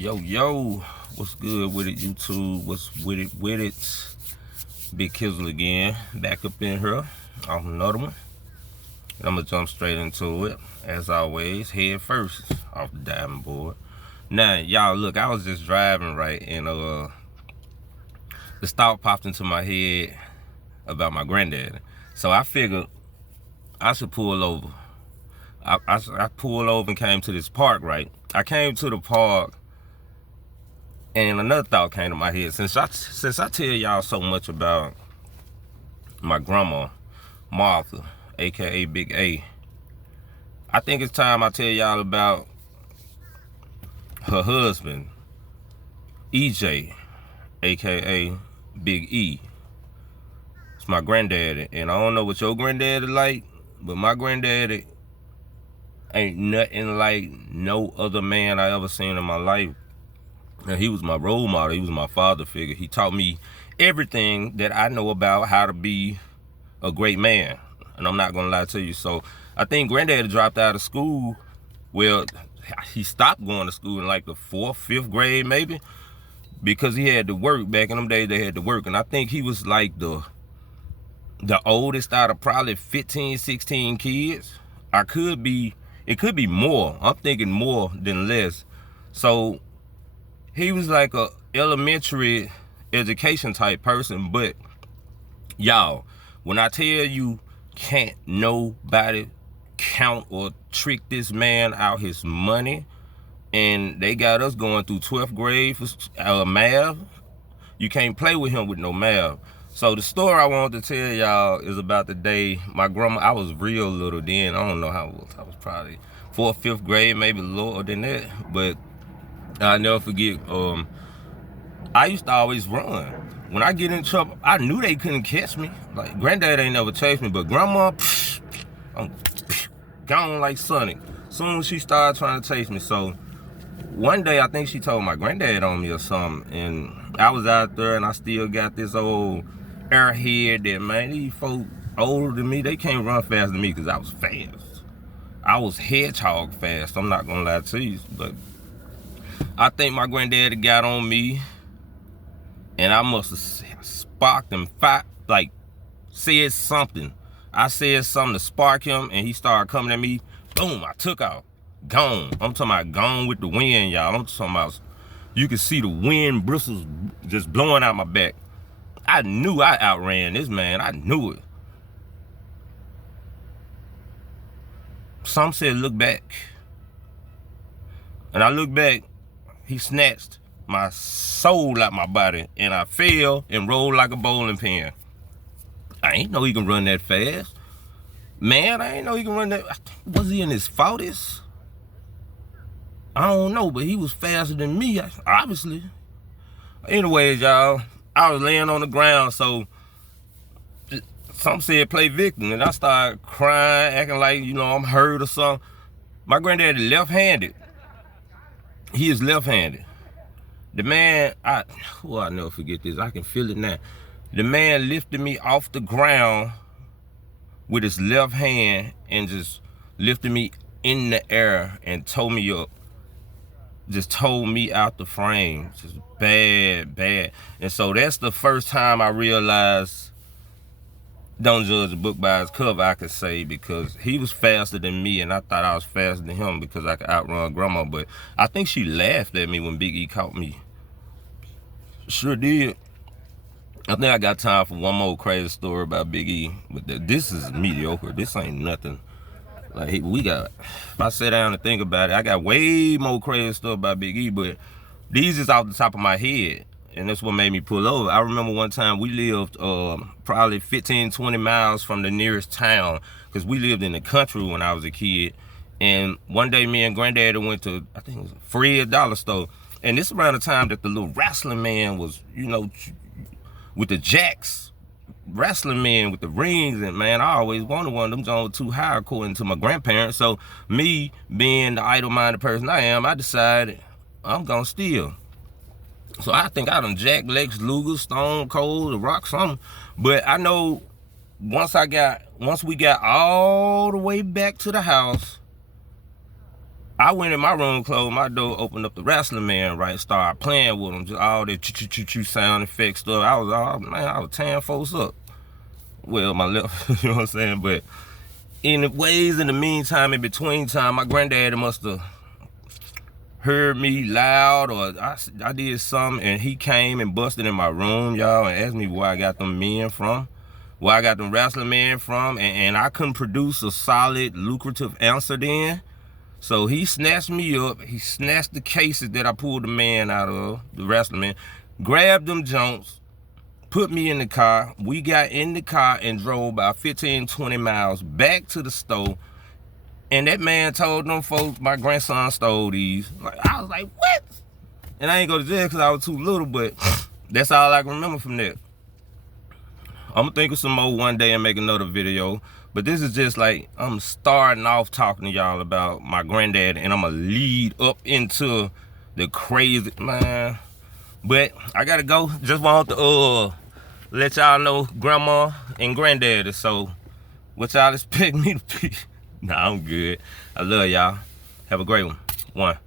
Yo, what's good with it, YouTube? What's with it? Big Kizzle again, back up in here off another one. And I'm gonna jump straight into it, as always, head first off the diving board. Now, y'all, look, I was just driving, right, and the thought popped into my head about my granddad. So I figured I should pull over. I pulled over and came to this park, right? I came to the park, and another thought came to my head. Since I tell y'all so much about my grandma, Martha, aka Big A, I think it's time I tell y'all about her husband, EJ, aka Big E. It's my granddaddy, and I don't know what your granddaddy like, but my granddaddy ain't nothing like no other man I ever seen in my life. And he was my role model. He was my father figure. He taught me everything that I know about how to be a great man. And I'm not gonna lie to you. So I think Granddad dropped out of school. Well, he stopped going to school in like the 4th, 5th grade maybe, because he had to work. Back in them days, they had to work. And I think he was like the oldest out of probably 15, 16 kids. It could be more. I'm thinking more than less. So he was like a elementary education type person. But y'all, when I tell you, can't nobody count or trick this man out his money, and they got us going through 12th grade for math. You can't play with him with no math. So the story I wanted to tell y'all is about the day my grandma, I was real little then. I don't know how old I was, probably 4th, 5th grade, maybe lower than that. But I'll never forget, I used to always run. When I get in trouble, I knew they couldn't catch me. Like, Granddad ain't never chased me, but Grandma, I'm gone like Sonic. Soon as she started trying to chase me. So one day, I think she told my granddad on me or something, and I was out there, and I still got this old airhead that, man, these folk older than me, they can't run faster than me because I was fast. I was hedgehog fast, I'm not gonna lie to you, but I think my granddad got on me, and I must have sparked him, said something. I said something to spark him, and he started coming at me. Boom, I took off. Gone. I'm talking about gone with the wind, y'all. I'm talking about, you can see the wind bristles just blowing out my back. I knew I outran this man. I knew it. Some said, look back. And I looked back. He snatched my soul out my body, and I fell and rolled like a bowling pin. I ain't know he can run that fast. Man, I ain't know he can run that. Was he in his 40s? I don't know, but he was faster than me, obviously. Anyways, y'all, I was laying on the ground, so some said play victim, and I started crying, acting like, I'm hurt or something. My granddaddy left-handed. He is left-handed. The man, I'll never forget this. I can feel it now. The man lifted me off the ground with his left hand and just lifted me in the air and towed me up. Just towed me out the frame. Just bad. And so that's the first time I realized, don't judge a book by its cover, I could say, because he was faster than me, and I thought I was faster than him because I could outrun Grandma. But I think she laughed at me when Big E caught me. Sure did. I think I got time for one more crazy story about Big E, but this is mediocre. This ain't nothing. Like, if I sit down and think about it, I got way more crazy stuff about Big E, but these is off the top of my head, and that's what made me pull over. I remember one time we lived probably 15, 20 miles from the nearest town, because we lived in the country when I was a kid. And one day me and Granddad went to, I think it was Fred Dollar Store, and this around the time that the little wrestling man was, with the jacks, wrestling man with the rings, and man, I always wanted one of them. Jones too high according to my grandparents. So me being the idle-minded person I am, I decided I'm gonna steal. So I think I done jacked Lex Luger, Stone Cold, The Rock, something. But I know once we got all the way back to the house, I went in my room, closed my door, opened up the wrestling man, right? Started playing with him, just all that choo-choo-choo sound effect stuff. I was tearing folks up. Well, my left, you know what I'm saying? But in the meantime, in between time, my granddaddy must have heard me loud, or I did something, and he came and busted in my room, y'all, and asked me where I got them men from, where I got them wrestling men from, and I couldn't produce a solid, lucrative answer then. So he snatched me up. He snatched the cases that I pulled the man out of, the wrestling man, grabbed them junks, put me in the car. We got in the car and drove about 15, 20 miles back to the store. And that man told them folks my grandson stole these. I was like, what? And I ain't go to jail because I was too little, but that's all I can remember from that. I'm gonna think of some more one day and make another video. But this is just like, I'm starting off talking to y'all about my granddad, and I'm gonna lead up into the crazy, man. But I gotta go. Just want to let y'all know grandma and granddaddy. So what y'all expect me to be? Nah, I'm good. I love y'all. Have a great one.